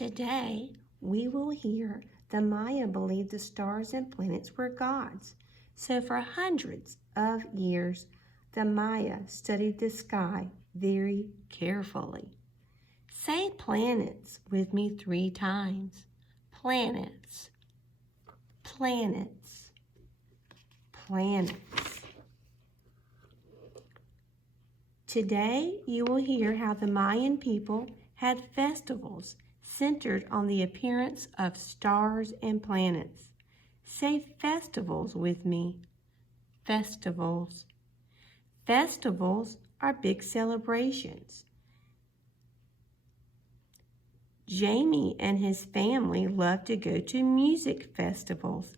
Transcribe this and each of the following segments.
Today, we will hear the Maya believed the stars and planets were gods. So for hundreds of years, the Maya studied the sky very carefully. Say planets with me 3 times. Planets, planets, planets. Today, you will hear how the Mayan people had festivals centered on the appearance of stars and planets. Say festivals with me. Festivals. Festivals are big celebrations. Jamie and his family love to go to music festivals.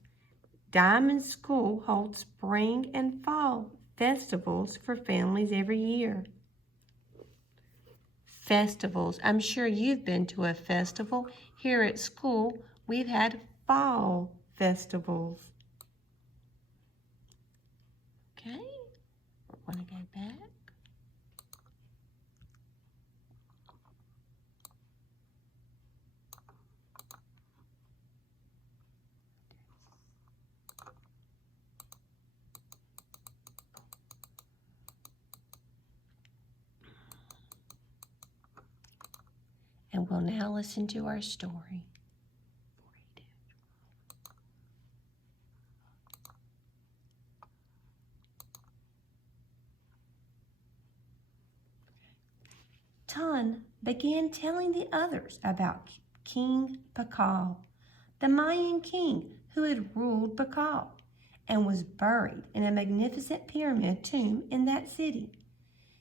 Diamond School holds spring and fall festivals for families every year. Festivals. I'm sure you've been to a festival. Here at school, we've had fall festivals. Okay, I want to go back. And we'll now listen to our story. Tan began telling the others about King Pakal, the Mayan king who had ruled Pakal and was buried in a magnificent pyramid tomb in that city.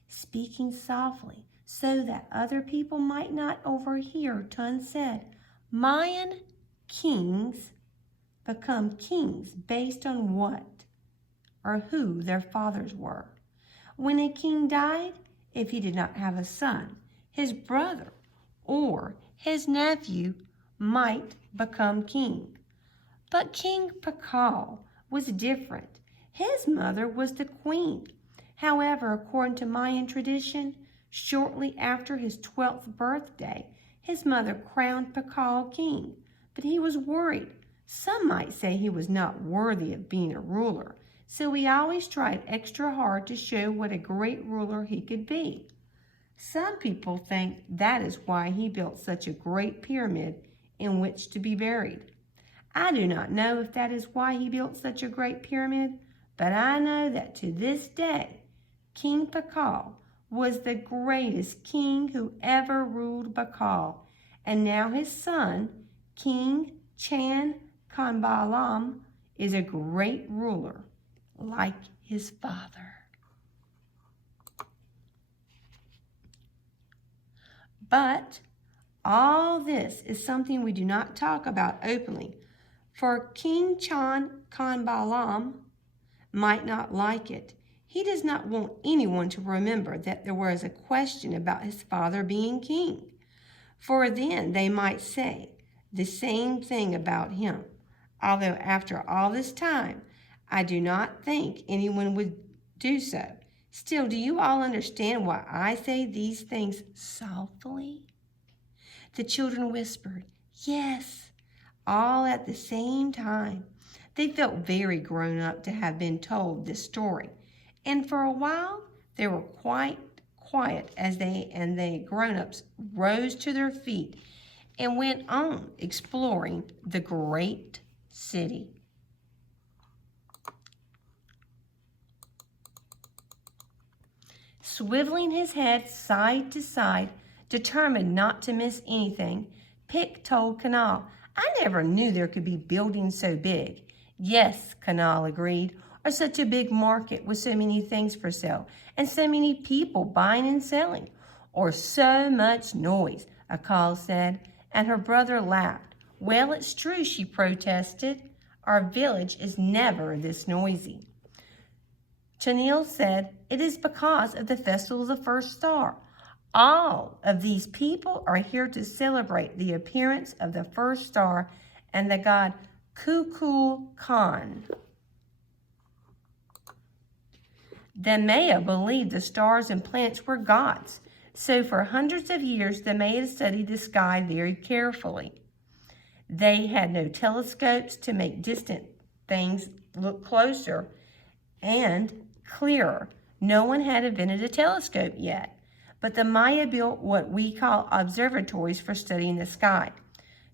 Speaking softly so that other people might not overhear, Tan said, Mayan kings become kings based on what or who their fathers were. When a king died, if he did not have a son, his brother or his nephew might become king. But King Pakal was different. His mother was the queen. However, according to Mayan tradition, shortly after his 12th birthday, his mother crowned Pakal king. But he was worried. Some might say he was not worthy of being a ruler, so he always tried extra hard to show what a great ruler he could be. Some people think that is why he built such a great pyramid in which to be buried. I do not know if that is why he built such a great pyramid, but I know that to this day, King Pakal was the greatest king who ever ruled Pakal, and now his son, King Chan Kanbalam, is a great ruler like his father. But all this is something we do not talk about openly, for King Chan Kanbalam might not like it. He does not want anyone to remember that there was a question about his father being king, for then they might say the same thing about him. Although after all this time, I do not think anyone would do so. Still, do you all understand why I say these things softly? The children whispered, yes, all at the same time. They felt very grown up to have been told this story, and for a while they were quite quiet as the grown-ups rose to their feet and went on exploring the great city. Swiveling his head side to side, determined not to miss anything, Pick told Kanal, I never knew there could be buildings so big. Yes, Kanal agreed, or such a big market with so many things for sale and so many people buying and selling, or so much noise, Akal said, and her brother laughed. Well, it's true, she protested. Our village is never this noisy. Chanil said, it is because of the festival of the first star. All of these people are here to celebrate the appearance of the first star and the god Kukul Khan. The Maya believed the stars and planets were gods. So for hundreds of years, the Maya studied the sky very carefully. They had no telescopes to make distant things look closer and clearer. No one had invented a telescope yet, but the Maya built what we call observatories for studying the sky.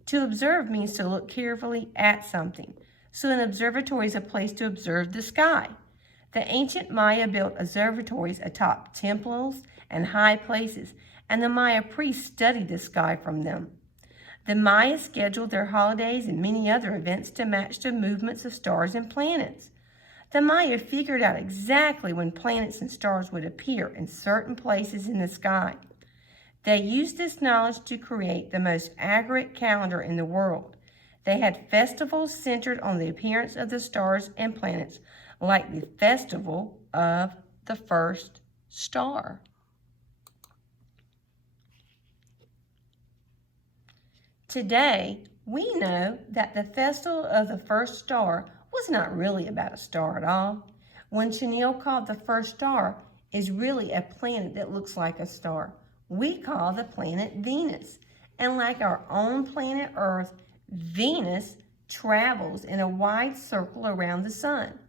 To observe means to look carefully at something. So an observatory is a place to observe the sky. The ancient Maya built observatories atop temples and high places, and the Maya priests studied the sky from them. The Maya scheduled their holidays and many other events to match the movements of stars and planets. The Maya figured out exactly when planets and stars would appear in certain places in the sky. They used this knowledge to create the most accurate calendar in the world. They had festivals centered on the appearance of the stars and planets, like the festival of the first star. Today, we know that the festival of the first star was not really about a star at all. When Chenille called the first star is really a planet that looks like a star. We call the planet Venus. And like our own planet Earth, Venus travels in a wide circle around the sun.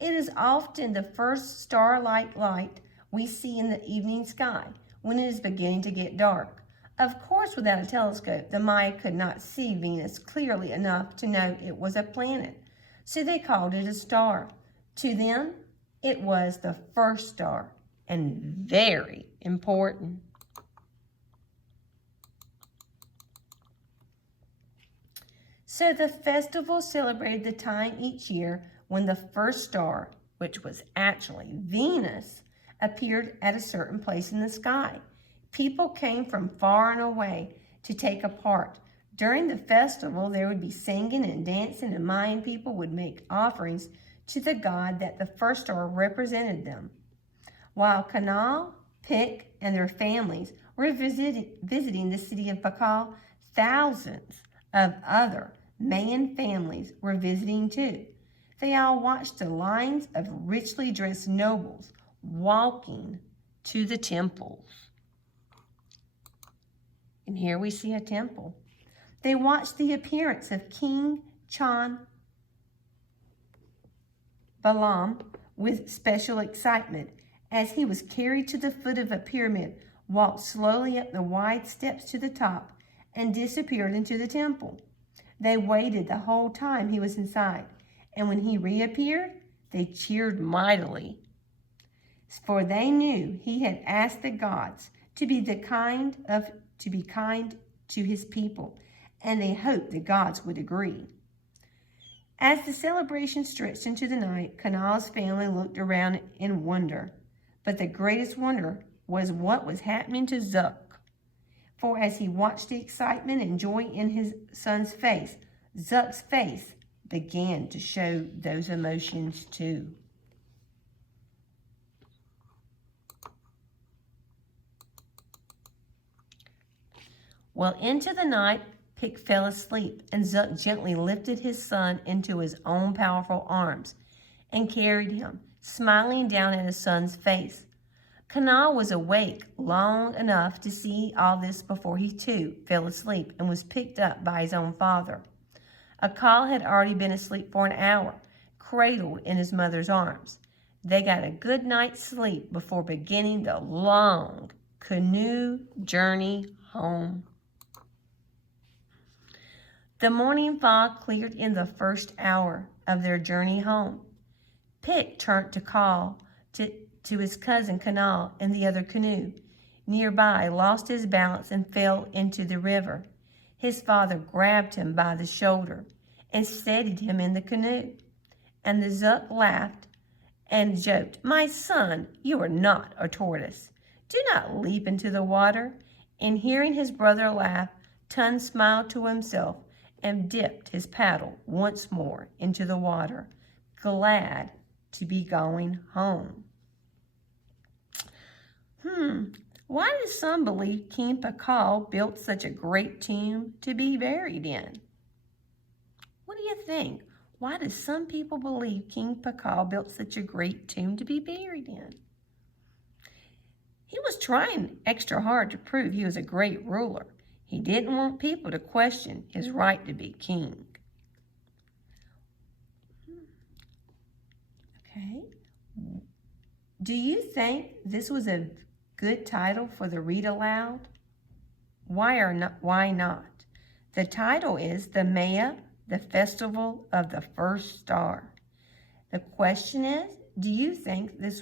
It is often the first star-like light we see in the evening sky when it is beginning to get dark. Of course, without a telescope, the Maya could not see Venus clearly enough to know it was a planet, so they called it a star. To them, it was the first star, and very important. So the festival celebrated the time each year when the first star, which was actually Venus, appeared at a certain place in the sky. People came from far and away to take a part. During the festival, there would be singing and dancing, and Mayan people would make offerings to the god that the first star represented them. While Kanal, Pic, and their families were visiting the city of Pakal, thousands of other Mayan families were visiting too. They all watched the lines of richly dressed nobles walking to the temples. And here we see a temple. They watched the appearance of King Chan Balam with special excitement as he was carried to the foot of a pyramid, walked slowly up the wide steps to the top, and disappeared into the temple. They waited the whole time he was inside, and when he reappeared, they cheered mightily, for they knew he had asked the gods to be kind to his people, and they hoped the gods would agree. As the celebration stretched into the night, Kanal's family looked around in wonder, but the greatest wonder was what was happening to Zuck. For as he watched the excitement and joy in his son's face, Zuck's face began to show those emotions too. Well, into the night, Pic fell asleep, and Zuck gently lifted his son into his own powerful arms and carried him, smiling down at his son's face. Kanal was awake long enough to see all this before he too fell asleep and was picked up by his own father. Akal had already been asleep for an hour, cradled in his mother's arms. They got a good night's sleep before beginning the long canoe journey home. The morning fog cleared in the first hour of their journey home. Pic turned to call to his cousin Kanal in the other canoe. Nearby, lost his balance and fell into the river. His father grabbed him by the shoulder and steadied him in the canoe. And the Zuck laughed and joked, "My son, you are not a tortoise. Do not leap into the water." And hearing his brother laugh, Tun smiled to himself and dipped his paddle once more into the water, glad to be going home. Why do some believe King Pakal built such a great tomb to be buried in? What do you think? Why do some people believe King Pakal built such a great tomb to be buried in? He was trying extra hard to prove he was a great ruler. He didn't want people to question his right to be king. Okay. Do you think this was a good title for the read aloud? Why not? The title is The Maya, the Festival of the First Star. The question is, do you think this